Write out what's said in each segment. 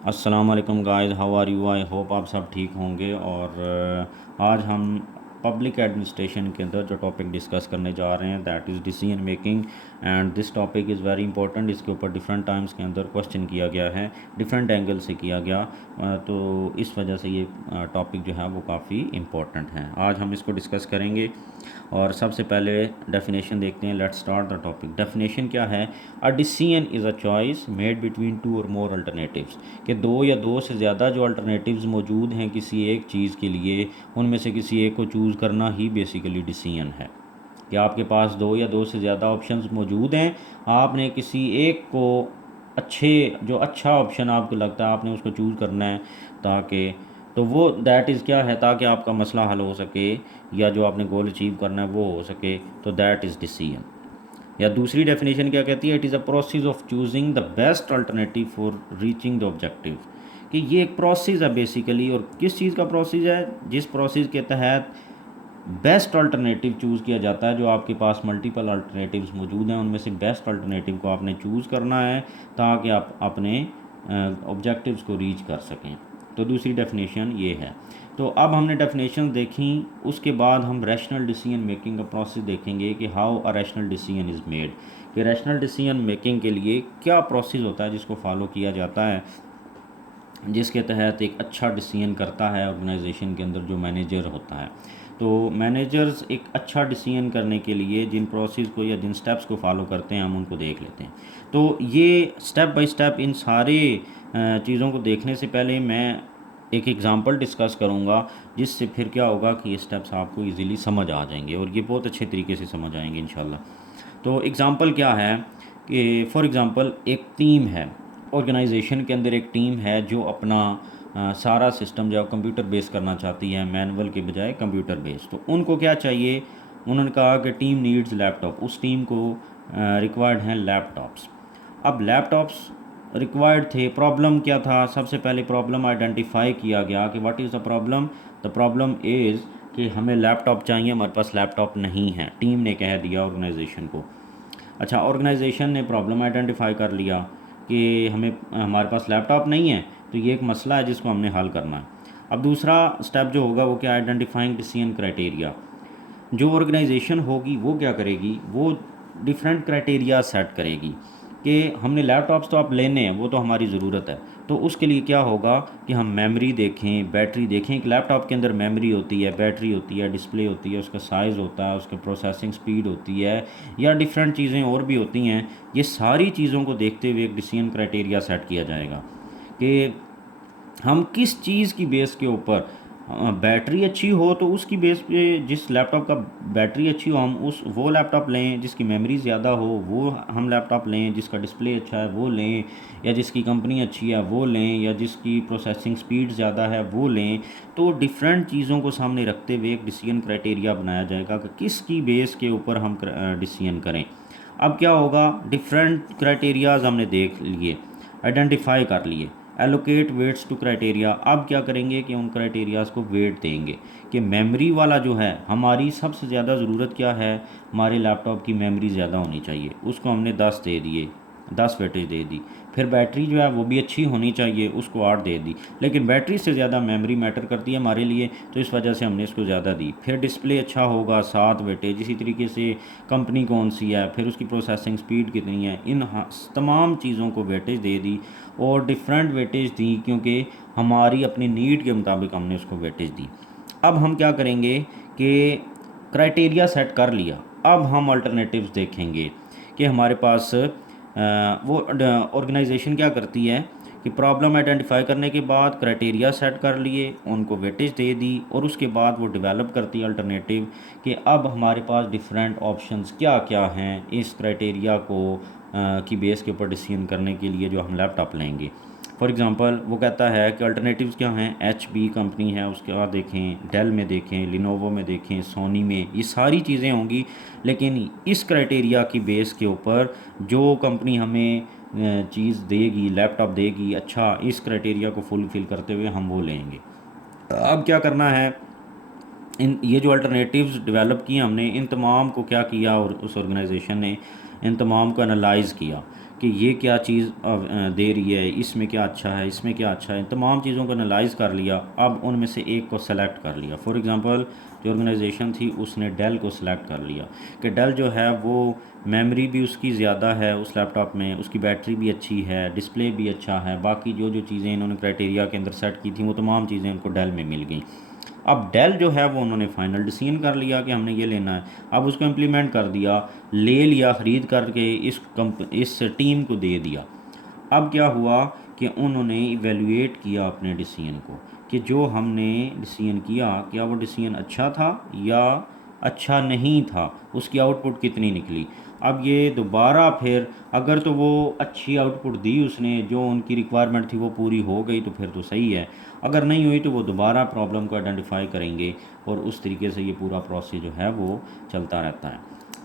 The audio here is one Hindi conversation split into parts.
अस्सलाम वालेकुम guys, how are you? I hope आप सब ठीक होंगे। और आज हम पब्लिक एडमिनिस्ट्रेशन के अंदर जो टॉपिक डिस्कस करने जा रहे हैं that is decision making. And this topic is very important. इसके ऊपर डिफरेंट टाइम्स के अंदर क्वेश्चन किया गया है, डिफरेंट एंगल से किया गया। तो इस वजह से ये टॉपिक जो है वो काफ़ी इम्पोर्टेंट है। आज हम इसको डिस्कस करेंगे। और सबसे पहले डेफिनेशन देखते हैं। Let's start the topic. Definition क्या है? A decision is a choice made between two और मोर अल्टरनेटिव्स। कि दो या दो से ज़्यादा जो अल्टरनेटिव्स मौजूद हैं किसी एक चीज़ के लिए, उनमें से किसी एक को चूज़ करना ही बेसिकली डिसीजन है। कि आपके पास दो या दो से ज़्यादा ऑप्शंस मौजूद हैं, आपने किसी एक को जो अच्छा ऑप्शन आपको लगता है आपने उसको चूज़ करना है, ताकि तो वो दैट इज़ क्या है, ताकि आपका मसला हल हो सके या जो आपने गोल अचीव करना है वो हो सके, तो दैट इज़ डिसीजन। या दूसरी डेफिनेशन क्या कहती है? It is a process of choosing the best alternative for reaching the objective. कि ये एक प्रोसेस है बेसिकली। और किस चीज़ का प्रोसेस है? जिस प्रोसेस के तहत बेस्ट अल्टरनेटिव चूज़ किया जाता है। जो आपके पास मल्टीपल अल्टरनेटिव्स मौजूद हैं, उनमें से बेस्ट अल्टरनेटिव को आपने चूज़ करना है ताकि आप अपने ऑब्जेक्टिव्स को रीच कर सकें। तो दूसरी डेफिनेशन ये है। तो अब हमने डेफिनेशन देखी, उसके बाद हम रैशनल डिसीजन मेकिंग का प्रोसेस देखेंगे कि how a rational decision is made. कि रैशनल डिसीजन मेकिंग के लिए क्या प्रोसेस होता है जिसको फॉलो किया जाता है, जिसके तहत एक अच्छा डिसीजन करता है ऑर्गेनाइजेशन के अंदर जो मैनेजर होता है। तो मैनेजर्स एक अच्छा डिसीजन करने के लिए जिन प्रोसेस को या जिन स्टेप्स को फॉलो करते हैं, हम उनको देख लेते हैं। तो ये स्टेप बाय स्टेप इन सारे चीज़ों को देखने से पहले मैं एक एग्ज़ाम्पल डिस्कस करूँगा, जिससे फिर क्या होगा कि ये स्टेप्स आपको इजीली समझ आ जाएंगे और ये बहुत अच्छे तरीके से समझ आएंगे इंशाल्लाह। तो एग्ज़ाम्पल क्या है कि फॉर एग्ज़ाम्पल एक टीम है, ऑर्गेनाइजेशन के अंदर एक टीम है जो अपना सारा सिस्टम जो कंप्यूटर बेस करना चाहती है, मैनुअल के बजाय कंप्यूटर बेस। तो उनको क्या चाहिए? उन्होंने कहा कि टीम नीड्स लैपटॉप। उस टीम को रिक्वायर्ड हैं लैपटॉप्स। अब लैपटॉप्स रिक्वायर्ड थे। प्रॉब्लम क्या था? सबसे पहले प्रॉब्लम आइडेंटिफाई किया गया कि what is the problem. The problem is कि हमें लैपटॉप चाहिए, हमारे पास लैपटॉप नहीं है। टीम ने कह दिया ऑर्गेनाइजेशन को। अच्छा, ऑर्गेनाइजेशन ने प्रॉब्लम आइडेंटिफाई कर लिया कि हमारे पास लैपटॉप नहीं है, तो ये एक मसला है जिसको हमने हल करना है। अब दूसरा स्टेप जो होगा वो क्या? Identifying decision criteria. जो ऑर्गेनाइजेशन होगी वो क्या करेगी? वो डिफरेंट क्राइटेरिया सेट करेगी कि हमने लैपटॉप्स तो आप लेने हैं, वो तो हमारी ज़रूरत है। तो उसके लिए क्या होगा कि हम मेमोरी देखें, बैटरी देखें। एक लैपटॉप के अंदर मेमोरी होती है, बैटरी होती है, डिस्प्ले होती है, उसका साइज़ होता है, उसकी प्रोसेसिंग स्पीड होती है, या डिफरेंट चीज़ें और भी होती हैं। ये सारी चीज़ों को देखते हुए एक डिसीजन क्राइटेरिया सेट किया जाएगा कि हम किस चीज़ की बेस के ऊपर बैटरी अच्छी हो तो उसकी बेस पे, जिस लैपटॉप का बैटरी अच्छी हो हम उस वो लैपटॉप लें, जिसकी मेमोरी ज़्यादा हो वो हम लैपटॉप लें, जिसका डिस्प्ले अच्छा है वो लें, या जिसकी कंपनी अच्छी है वो लें, या जिसकी प्रोसेसिंग स्पीड ज़्यादा है वो लें। तो डिफरेंट चीज़ों को सामने रखते हुए एक डिसीजन क्राइटेरिया बनाया जाएगा कि किसकी बेस के ऊपर हम डिसीजन करें। अब क्या होगा? डिफरेंट क्राइटेरियाज हमने देख लिए, आइडेंटिफाई कर लिए। Allocate weights to criteria. अब क्या करेंगे कि उन क्राइटेरियाज़ को वेट देंगे कि मेमोरी वाला जो है, हमारी सबसे ज़्यादा ज़रूरत क्या है? हमारे लैपटॉप की मेमोरी ज़्यादा होनी चाहिए, उसको हमने 10 दे दिए, 10 वेटेज दे दी। फिर बैटरी जो है वो भी अच्छी होनी चाहिए, उसको 8 दे दी। लेकिन बैटरी से ज़्यादा मेमोरी मैटर करती है हमारे लिए, तो इस वजह से हमने इसको ज़्यादा दी। फिर डिस्प्ले अच्छा होगा, 7 वेटेज। इसी तरीके से कंपनी कौन सी है, फिर उसकी प्रोसेसिंग स्पीड कितनी है, इन तमाम चीज़ों को वेटेज दे दी। और डिफरेंट वेटेज दी क्योंकि हमारी अपनी नीड के मुताबिक हमने उसको वेटेज दी। अब हम क्या करेंगे कि क्राइटेरिया सेट कर लिया, अब हम अल्टरनेटिव्स देखेंगे कि हमारे पास वो ऑर्गेनाइजेशन क्या करती है कि प्रॉब्लम आइडेंटिफाई करने के बाद क्राइटेरिया सेट कर लिए, उनको वेटेज दे दी, और उसके बाद वो डेवलप करती है अल्टरनेटिव कि अब हमारे पास डिफरेंट ऑप्शंस क्या क्या हैं इस क्राइटेरिया को की बेस के ऊपर डिसीजन करने के लिए जो हम लैपटॉप लेंगे। फॉर एग्ज़ाम्पल वो कहता है कि अल्टरनेटिव्स क्या हैं। HP कंपनी है, उसके बाद देखें डेल में, देखें लिनोवो में, देखें सोनी में, ये सारी चीज़ें होंगी। लेकिन इस क्राइटेरिया की बेस के ऊपर जो कंपनी हमें चीज़ देगी, लैपटॉप देगी, अच्छा इस क्राइटेरिया को फुलफ़िल करते हुए हम वो लेंगे। अब क्या करना है? इन ये जो अल्टरनेटिव्स डेवलप किए हमने, इन तमाम को क्या किया, और उस ऑर्गेनाइजेशन ने इन तमाम को एनालाइज़ किया कि ये क्या चीज़ दे रही है, इसमें क्या अच्छा है, इसमें क्या अच्छा है, तमाम चीज़ों को एनालाइज कर लिया। अब उनमें से एक को सेलेक्ट कर लिया। फॉर एग्ज़ाम्पल जो ऑर्गेनाइजेशन थी उसने डेल को सिलेक्ट कर लिया कि डेल जो है वो मेमोरी भी उसकी ज़्यादा है उस लैपटॉप में, उसकी बैटरी भी अच्छी है, डिस्प्ले भी अच्छा है, बाकी जो जो चीज़ें इन्होंने क्राइटेरिया के अंदर सेट की थी वो तमाम चीज़ें उनको डेल में मिल गई। अब डेल जो है वो उन्होंने फाइनल डिसीजन कर लिया कि हमने ये लेना है। अब उसको इम्प्लीमेंट कर दिया, ले लिया, ख़रीद करके इस टीम को दे दिया। अब क्या हुआ कि उन्होंने इवेलुएट किया अपने डिसीजन को कि जो हमने डिसीजन किया क्या वो डिसीजन अच्छा था या अच्छा नहीं था, उसकी आउटपुट कितनी निकली। अब ये दोबारा फिर अगर तो वो अच्छी आउटपुट दी उसने, जो उनकी रिक्वायरमेंट थी वो पूरी हो गई तो फिर तो सही है, अगर नहीं हुई तो वो दोबारा प्रॉब्लम को आइडेंटिफाई करेंगे और उस तरीके से ये पूरा प्रोसेस जो है वो चलता रहता है।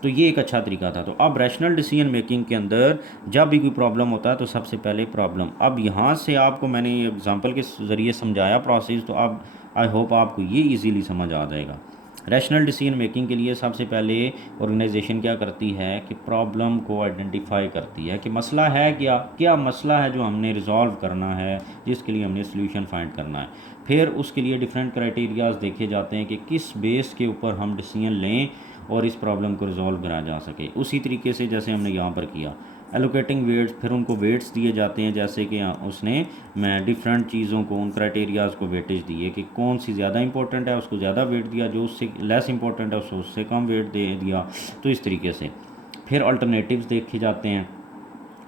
तो ये एक अच्छा तरीका था। तो अब रैशनल डिसीजन मेकिंग के अंदर जब भी कोई प्रॉब्लम होता है तो सबसे पहले प्रॉब्लम, अब यहाँ से आपको मैंने एग्जांपल के ज़रिए समझाया प्रोसेस, तो अब आई होप आपको ये इजीली समझ आ जाएगा। रैशनल डिसीजन मेकिंग के लिए सबसे पहले ऑर्गेनाइजेशन क्या करती है कि प्रॉब्लम को आइडेंटिफाई करती है कि मसला है क्या, क्या मसला है जो हमने रिजॉल्व करना है, जिसके लिए हमने सोल्यूशन फाइंड करना है। फिर उसके लिए डिफरेंट क्राइटेरियाज देखे जाते हैं कि किस बेस के ऊपर हम डिसीजन लें और इस प्रॉब्लम को रिजॉल्व कराया जा सके। उसी तरीके से जैसे हमने यहाँ पर किया एलोकेटिंग वेट्स, फिर उनको वेट्स दिए जाते हैं, जैसे कि उसने मैं डिफरेंट चीज़ों को उन क्राइटेरियाज़ को वेटेज दिए कि कौन सी ज़्यादा इंपॉर्टेंट है उसको ज़्यादा वेट दिया, जो उससे लेस इंपॉर्टेंट है उसको उससे कम वेट दे दिया। तो इस तरीके से फिर अल्टरनेटिव्स देखे जाते हैं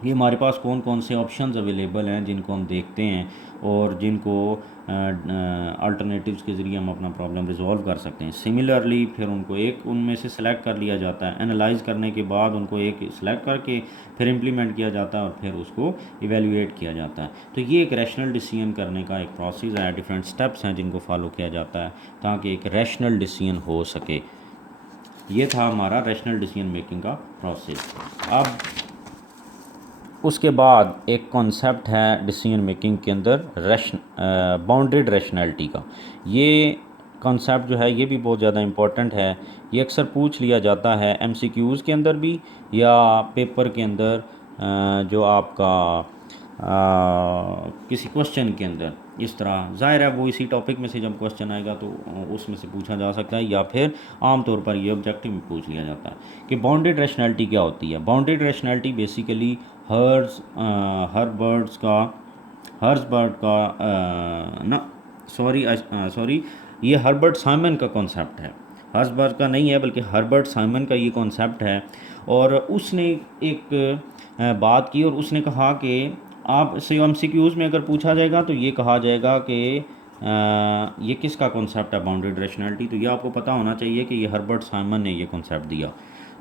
कि हमारे पास कौन कौन से ऑप्शंस अवेलेबल हैं जिनको हम देखते हैं और जिनको अल्टरनेटिव्स के ज़रिए हम अपना प्रॉब्लम रिजॉल्व कर सकते हैं। सिमिलरली फिर उनको एक उनमें से सिलेक्ट कर लिया जाता है, एनालाइज करने के बाद उनको एक सिलेक्ट करके फिर इम्प्लीमेंट किया जाता है और फिर उसको इवेल्युएट किया जाता है। तो ये एक रैशनल डिसीजन करने का एक प्रोसेस है, डिफरेंट स्टेप्स हैं जिनको फॉलो किया जाता है ताकि एक रैशनल डिसीजन हो सके। ये था हमारा रैशनल डिसीजन मेकिंग का प्रोसेस। अब उसके बाद एक कॉन्सेप्ट है डिसीजन मेकिंग के अंदर बाउंडेड रैशनैलिटी का। ये कॉन्सेप्ट जो है ये भी बहुत ज़्यादा इम्पोर्टेंट है। ये अक्सर पूछ लिया जाता है एमसीक्यूज़ के अंदर भी या पेपर के अंदर, जो आपका किसी क्वेश्चन के अंदर। इस तरह ज़ाहिर है वो इसी टॉपिक में से जब क्वेश्चन आएगा तो उसमें से पूछा जा सकता है, या फिर आम तौर पर ये ऑब्जेक्टिव में पूछ लिया जाता है कि बाउंडेड रैशनैलिटी क्या होती है। बाउंडेड रैशनैलिटी बेसिकली हर्बर्ट का ये हर्बर्ट साइमन का कॉन्सेप्ट है। हर्बर्ट का नहीं है बल्कि हर्बर्ट साइमन का ये कॉन्सेप्ट है। और उसने एक बात की और उसने कहा कि आप से एमसीक्यूज़ में अगर पूछा जाएगा तो ये कहा जाएगा कि ये किसका कॉन्सेप्ट है बाउंडेड रैशनैलिटी, तो ये आपको पता होना चाहिए कि ये हर्बर्ट साइमन ने ये कॉन्सेप्ट दिया।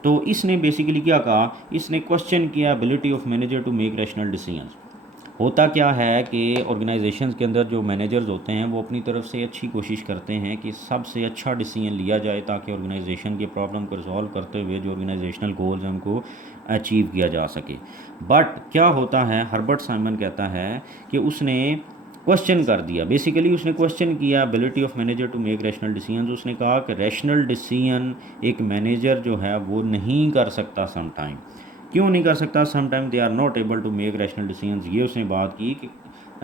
तो इसने बेसिकली क्या कहा, इसने क्वेश्चन किया ability of manager to make rational decisions. होता क्या है कि ऑर्गेनाइजेशंस के अंदर जो मैनेजर्स होते हैं वो अपनी तरफ से अच्छी कोशिश करते हैं कि सबसे अच्छा डिसीजन लिया जाए ताकि ऑर्गेनाइजेशन के प्रॉब्लम को रिजॉल्व करते हुए जो ऑर्गेनाइजेशनल गोल्स हैं उनको अचीव किया जा सके। बट क्या होता है, हर्बर्ट साइमन कहता है कि उसने क्वेश्चन कर दिया, बेसिकली उसने क्वेश्चन किया ability of manager to make rational decision. उसने कहा कि रैशनल डिसीजन एक मैनेजर जो है वो नहीं कर सकता समटाइम। क्यों नहीं कर सकता? Sometime they are not able to make rational decisions. ये उसने बात की कि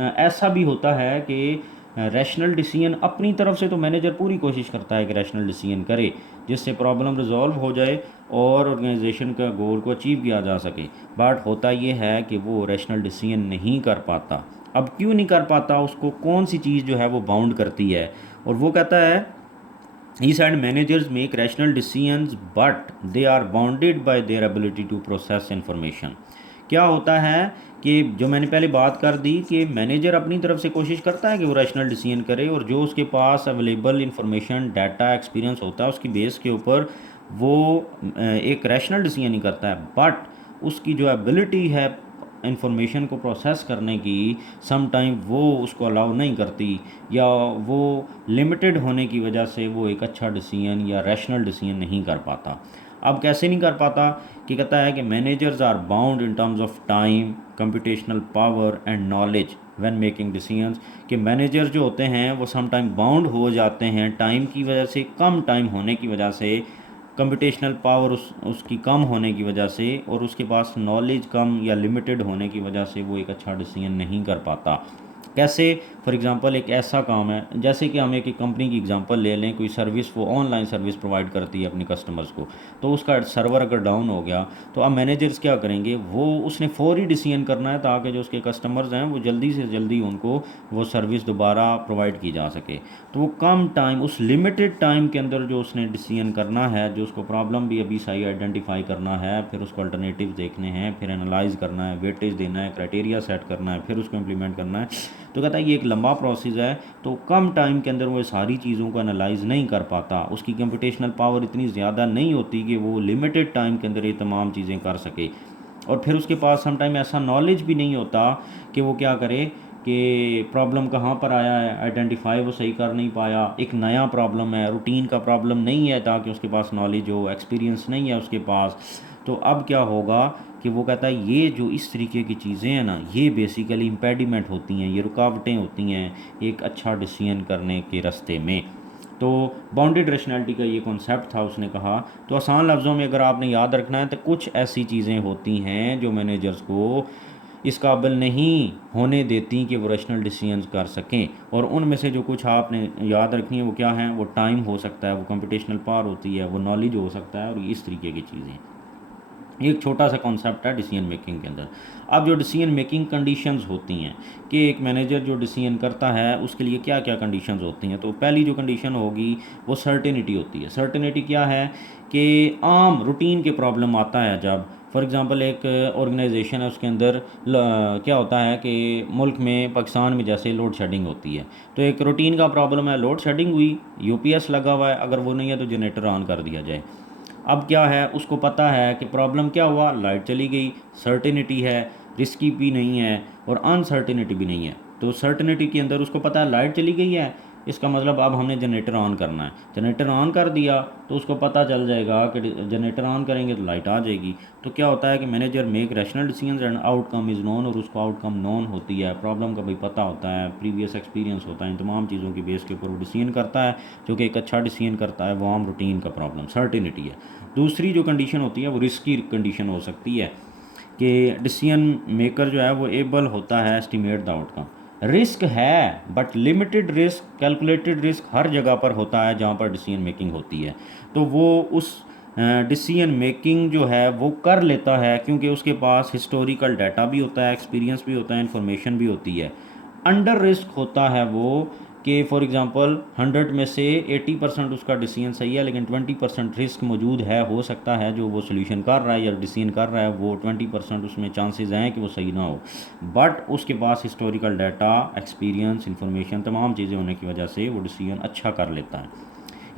ऐसा भी होता है कि रैशनल डिसीजन अपनी तरफ से तो मैनेजर पूरी कोशिश करता है कि रैशनल डिसीजन करे जिससे प्रॉब्लम रिजॉल्व हो जाए और ऑर्गेनाइजेशन का गोल को अचीव किया जा सके। बट होता ये है कि वो रैशनल डिसीजन नहीं कर पाता। अब क्यों नहीं कर पाता? उसको कौन सी चीज़ जो है वो बाउंड करती है? और वो कहता है he said managers make rational decisions but they are bounded by their ability to process information। क्या होता है कि जो मैंने पहले बात कर दी कि मैनेजर अपनी तरफ से कोशिश करता है कि वो रैशनल डिसीजन करे और जो उसके पास अवेलेबल इंफॉर्मेशन, डाटा, एक्सपीरियंस होता है उसकी बेस के ऊपर वो एक रैशनल डिसीजन ही करता है। बट उसकी जो एबिलिटी है इंफॉर्मेशन को प्रोसेस करने की सम टाइम वो उसको अलाउ नहीं करती, या वो लिमिटेड होने की वजह से वो एक अच्छा डिसीजन या रैशनल डिसीजन नहीं कर पाता। अब कैसे नहीं कर पाता कि कहता है कि managers are bound in terms of time, computational power and knowledge when making decisions. कि मैनेजर जो होते हैं वो सम टाइम बाउंड हो जाते हैं टाइम की वजह से, कम टाइम होने की वजह से कंप्यूटेशनल पावर उसकी कम होने की वजह से और उसके पास नॉलेज कम या लिमिटेड होने की वजह से वो एक अच्छा डिसीजन नहीं कर पाता। कैसे? फॉर एग्ज़ाम्पल एक ऐसा काम है, जैसे कि हम एक कंपनी की एग्ज़ाम्पल ले लें, कोई सर्विस वो ऑनलाइन सर्विस प्रोवाइड करती है अपने कस्टमर्स को, तो उसका सर्वर अगर डाउन हो गया तो अब मैनेजर्स क्या करेंगे, वो उसने फौरी डिसीजन करना है ताकि जो उसके कस्टमर्स हैं वो जल्दी से जल्दी उनको वो सर्विस दोबारा प्रोवाइड की जा सके। तो वो कम टाइम, उस लिमिटेड टाइम के अंदर जो उसने डिसीजन करना है, जो उसको प्रॉब्लम भी अभी सही आइडेंटिफाई करना है, फिर उसको अल्टरनेटिव देखने हैं, फिर एनालाइज करना है, वेटेज देना है, क्राइटेरिया सेट करना है, फिर उसको इम्प्लीमेंट करना है। तो कहता है ये एक लंबा प्रोसेस है, तो कम टाइम के अंदर वो सारी चीज़ों को एनालाइज नहीं कर पाता, उसकी कंप्यूटेशनल पावर इतनी ज़्यादा नहीं होती कि वो लिमिटेड टाइम के अंदर ये तमाम चीज़ें कर सके। और फिर उसके पास समटाइम ऐसा नॉलेज भी नहीं होता कि वो क्या करे कि प्रॉब्लम कहाँ पर आया है, आइडेंटिफाई वो सही कर नहीं पाया, एक नया प्रॉब्लम है, रूटीन का प्रॉब्लम नहीं है ताकि उसके पास नॉलेज हो, एक्सपीरियंस नहीं है उसके पास। तो अब क्या होगा कि वो कहता है ये जो इस तरीके की चीज़ें हैं ना, ये बेसिकली इम्पेडिमेंट होती हैं, ये रुकावटें होती हैं एक अच्छा डिसीजन करने के रास्ते में। तो बाउंडेड रेशनैलिटी का ये कॉन्सेप्ट था उसने कहा। तो आसान लफ्ज़ों में अगर आपने याद रखना है तो कुछ ऐसी चीज़ें होती हैं जो मैनेजर्स को इस काबिल नहीं होने देती कि वो रैशनल डिसीजंस कर सकें, और उनमें से जो कुछ आपने याद रखनी है वो क्या है, वो टाइम हो सकता है, वो कंप्यूटेशनल पावर होती है, वो नॉलेज हो सकता है, और इस तरीके की चीज़ें। ये एक छोटा सा कॉन्सेप्ट है डिसीजन मेकिंग के अंदर। अब जो डिसीजन मेकिंग कंडीशंस होती हैं कि एक मैनेजर जो डिसीजन करता है उसके लिए क्या क्या कंडीशंस होती हैं, तो पहली जो कंडीशन होगी वो सर्टेनिटी होती है। सर्टेनिटी क्या है कि आम रूटीन के प्रॉब्लम आता है जब फॉर एग्ज़ाम्पल एक ऑर्गेनाइजेशन है, उसके अंदर क्या होता है कि मुल्क में पाकिस्तान में जैसे लोड शेडिंग होती है, तो एक रूटीन का प्रॉब्लम है, लोड शेडिंग हुई, यूपीएस लगा हुआ है, अगर वो नहीं है तो जनरेटर ऑन कर दिया जाए। अब क्या है, उसको पता है कि प्रॉब्लम क्या हुआ, लाइट चली गई, सर्टेनिटी है, रिस्की भी नहीं है और अनसर्टेनिटी भी नहीं है। तो सर्टेनिटी के अंदर उसको पता है लाइट चली गई है, इसका मतलब अब हमने जनरेटर ऑन करना है, जनरेटर ऑन कर दिया तो उसको पता चल जाएगा कि जनरेटर ऑन करेंगे तो लाइट आ जाएगी। तो क्या होता है कि manager make rational decisions and outcome is known, और उसको आउटकम नोन होती है, प्रॉब्लम का भी पता होता है, प्रीवियस एक्सपीरियंस होता है, इन तमाम चीज़ों की बेस के ऊपर वो डिसीजन करता है, जो कि एक अच्छा डिसीजन करता है, वो आम रूटीन का प्रॉब्लम सर्टेनिटी है। दूसरी जो कंडीशन होती है वो रिस्की कंडीशन हो सकती है कि डिसीजन मेकर जो है वो एबल होता है एस्टिमेट द आउटकम। रिस्क है but limited risk, calculated risk हर जगह पर होता है जहाँ पर डिसीजन मेकिंग होती है, तो वो उस डिसीजन मेकिंग जो है वो कर लेता है क्योंकि उसके पास हिस्टोरिकल डाटा भी होता है, एक्सपीरियंस भी होता है, इन्फॉर्मेशन भी होती है। अंडर रिस्क होता है वो कि फॉर एग्ज़ाम्पल 100 में से 80% उसका डिसीजन सही है, लेकिन 20% रिस्क मौजूद है, हो सकता है जो वो सोल्यूशन कर रहा है या डिसीजन कर रहा है वो 20% उसमें चांसेस हैं कि वो सही ना हो, बट उसके पास हिस्टोरिकल डाटा, एक्सपीरियंस, इंफॉर्मेशन, तमाम चीज़ें होने की वजह से वो डिसीजन अच्छा कर लेता है।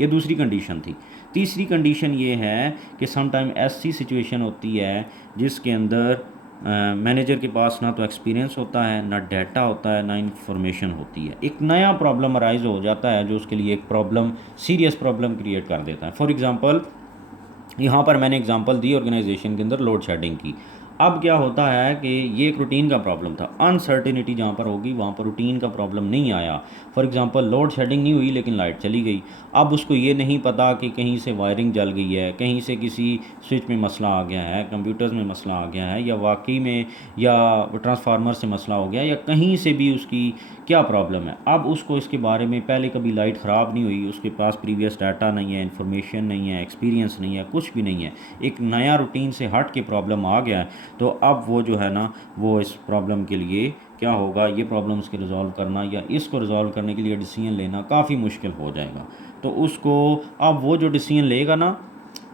ये दूसरी कंडीशन थी। तीसरी कंडीशन ये है कि समटाइम ऐसी सिचुएशन होती है जिसके अंदर मैनेजर के पास ना तो एक्सपीरियंस होता है, ना डाटा होता है, ना इन्फॉर्मेशन होती है, एक नया प्रॉब्लम अराइज हो जाता है जो उसके लिए एक प्रॉब्लम, सीरियस प्रॉब्लम क्रिएट कर देता है। फॉर एग्ज़ाम्पल यहाँ पर मैंने एग्जांपल दी ऑर्गेनाइजेशन के अंदर लोड शेडिंग की। अब क्या होता है कि ये एक रूटीन का प्रॉब्लम था, अनसर्टिनिटी जहाँ पर होगी वहाँ पर रूटीन का प्रॉब्लम नहीं आया। फॉर एग्जांपल लोड शेडिंग नहीं हुई लेकिन लाइट चली गई। अब उसको ये नहीं पता कि कहीं से वायरिंग जल गई है, कहीं से किसी स्विच में मसला आ गया है, कंप्यूटर्स में मसला आ गया है, या वाकई में या ट्रांसफार्मर से मसला हो गया, या कहीं से भी उसकी क्या प्रॉब्लम है। अब उसको इसके बारे में, पहले कभी लाइट ख़राब नहीं हुई, उसके पास प्रीवियस डाटा नहीं है, इन्फॉर्मेशन नहीं है, एक्सपीरियंस नहीं है, कुछ भी नहीं है, एक नया रूटीन से हट के प्रॉब्लम आ गया है, तो अब वो जो है ना वो इस प्रॉब्लम के लिए क्या होगा, ये प्रॉब्लम्स के रिज़ॉल्व करना या इसको रिज़ॉल्व करने के लिए डिसीजन लेना काफ़ी मुश्किल हो जाएगा। तो उसको अब वो जो डिसीजन लेगा ना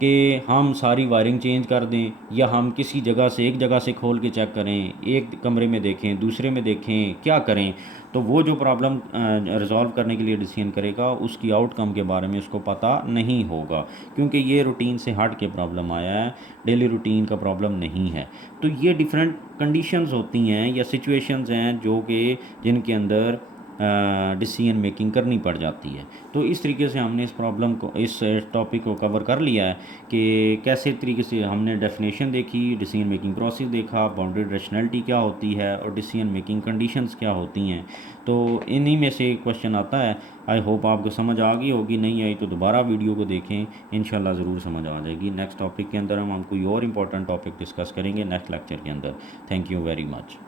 कि हम सारी वायरिंग चेंज कर दें, या हम किसी जगह से, एक जगह से खोल के चेक करें, एक कमरे में देखें, दूसरे में देखें, क्या करें, तो वो जो प्रॉब्लम रिज़ॉल्व करने के लिए डिसीजन करेगा उसकी आउटकम के बारे में उसको पता नहीं होगा, क्योंकि ये रूटीन से हट के प्रॉब्लम आया है, डेली रूटीन का प्रॉब्लम नहीं है। तो ये डिफरेंट कंडीशंस होती हैं या सिचुएशंस हैं जो कि जिनके अंदर डिसीजन मेकिंग करनी पड़ जाती है। तो इस तरीके से हमने इस प्रॉब्लम को, इस टॉपिक को कवर कर लिया है कि कैसे तरीके से हमने डेफिनेशन देखी, डिसीजन मेकिंग प्रोसेस देखा, बाउंड्री रैशनैलिटी क्या होती है और डिसीजन मेकिंग कंडीशंस क्या होती हैं। तो इन्हीं में से एक क्वेश्चन आता है। आई होप आपको समझ आ गई होगी, नहीं आई तो दोबारा वीडियो को देखें, इंशाल्लाह ज़रूर समझ आ जाएगी। नेक्स्ट टॉपिक के अंदर हम कोई और इंपॉर्टेंट टॉपिक डिस्कस करेंगे नेक्स्ट लेक्चर के अंदर। Thank you very much.